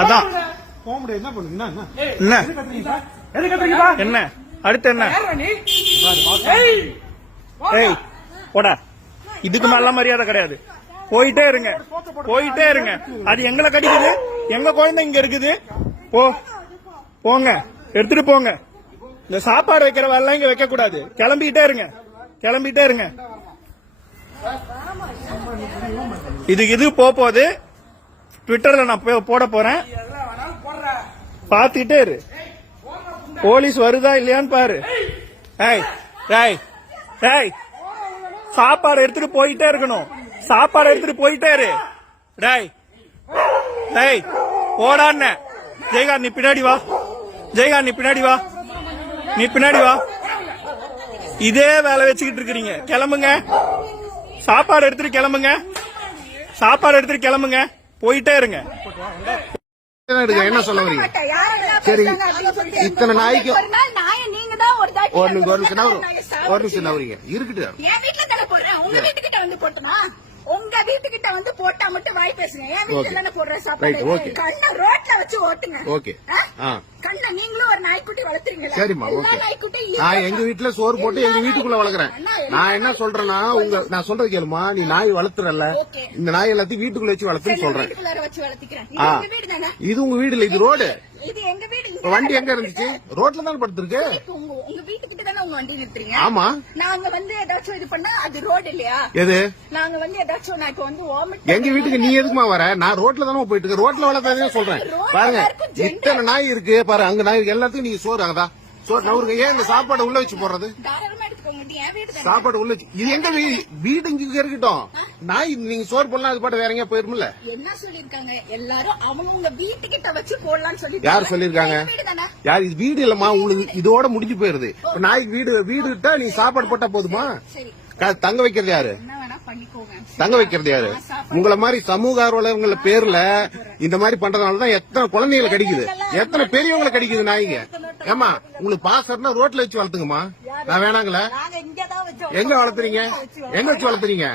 அதான். போக முடியாது என்ன பண்ணுங்க என்ன? அடுத்து என்ன? ஏய் போடா. இதுக்கு மேல மரியாதை கிடையாது. போயிட்டே இருங்க. போயிட்டே இருங்க. அது எங்களை கடிக்குது. எங்க குழந்தை இங்க இருக்குது. போ. போங்க. எடுத்துட்டு போங்க. இந்த சாப்பாடு வைக்கிற வேலை இங்க வைக்க கூடாது கிளம்பிட்டே இருங்க. கிளம்பிட்டே இருங்க. இதுக்கு இது போக போகுது. ட்விட்டர்ல நான் போ- போட போறேன். பாத்துக்கிட்டே இரு. போலீஸ் வருதா இல்லையான்னு பாரு. ஏய் ஏய் ஏய் சாப்பாடு எடுத்துட்டு போயிட்டே இருக்கணும். சாப்பாடு எடுத்துட்டு போயிட்டே இரு. டேய் டேய் போடான்ன. ஜெயகாந்த் நீ பின்னாடி வா. ஜெயகாந்த் நீ பின்னாடி வா. நீ பின்னாடி வா. இதே வேலை வச்சுக்கிட்டு இருக்கிறீங்க. கிளம்புங்க. சாப்பாடு எடுத்துட்டு கிளம்புங்க. சாப்பாடு எடுத்துட்டு கிளம்புங்க. போயிட்டே இருங்க. என்ன சொல்ல வரீங்க? சரி, இத்தனை நாய்க்கு- ஒரு நாள் நாயை நீங்க தான் ஒரு தாட்டி ஒரு நிமிஷம் ஒரு நிமிஷம் இருக்கட்டு உங்க வீட்டுக்கிட்ட வந்து போட்டா மட்டும் வாய் பேசுங்க. என் வீட்டுல. தானே போடுற சாப்பாடு. கண்ணை ரோட்ல வச்சு ஓட்டுங்க. ஓகே கண்ணை நீங்களும் ஒரு நாய்க்குட்டி வளர்த்துறீங்களா? சரிம்மா ஓகே நாய்க்குட்டியும் நான் எங்க. வீட்டுல சோறு போட்டு எங்க வீட்டுக்குள்ள வளர்க்குறேன். நான் என்ன சொல்றேன்னா உங்க நான் சொல்றது கேளுமா நீ நாய் வளர்த்துறல Okay. இந்த நாய் எல்லாத்தையும் வீட்டுக்குள்ள வச்சு வளர்த்துன்னு சொல்றேன். வச்சு வளர்த்திக்கிறேன். இது உங்க வீடு இல்ல இது ரோடு. இது எங்க வீடு? இங்க இப்ப வண்டி எங்க இருந்துச்சு? ரோட்ல தான் படுத்திருக்கு? உங்க வீட்டுக்கிட்ட தானே உங்க வண்டி நிறுத்துறீங்க? ஆமா. நாங்க வந்து ஏதாச்சும் இது பண்ணா அது ரோடு இல்லையா? எது? நாங்க வந்து ஏதாச்சும் நான் இப்ப வந்து ஓமிட் எங்க வீட்டுக்கு நீ எதுக்குமா வர? நான் ரோட்ல தானே போயிட்டு இருக்கேன். ரோட்ல வளர்த்தாதே சொல்றேன். பாருங்க இத்தனை நாய் இருக்கு பாரு அங்க நாய் எல்லாத்துக்கும் நீங்க சோறு அங்கதா சோறு நவருங்க. ஏன் இந்த சாப்பாடு உள்ள வச்சு போடுறது? சாப்பாடு உள்ள இது எங்க வீடு இங்க இருக்கட்டும். நாய் நீங்க சோறு போடலாம் அது பாட்டு வேற எங்கேயா போயிருமில்ல என்ன சொல்லிருக்காங்க எல்லாரும் அவங்க வீட்டுக்கிட்ட வச்சு போடலாம்னு சொல்லி யார் சொல்லிருக்காங்க யார் இது வீடு இல்லம்மா உங்களுக்கு இதோட முடிஞ்சு போயிருது. நாய்க்கு வீடு வீடு விட்டா நீ சாப்பாடு போட்டா போதுமா? தங்க வைக்கிறது யாரு? தங்க வைக்கிறது யாரு? நான் உங்கள மாதிரி சமூக ஆர்வலர்கள பேர்ல இந்த மாதிரி பண்றதுனாலதான் எத்தனை குழந்தைகளை கடிக்குது? எத்தனை பெரியவங்களை கடிக்குது நாய்ங்க? ஏமா உங்களுக்கு பாசம்னா ரோட்ல வச்சு வளர்த்துங்கம்மா. நான் வேணாங்களே? எங்க வளர்த்துறீங்க? எங்க வச்சு வளர்த்துறீங்க?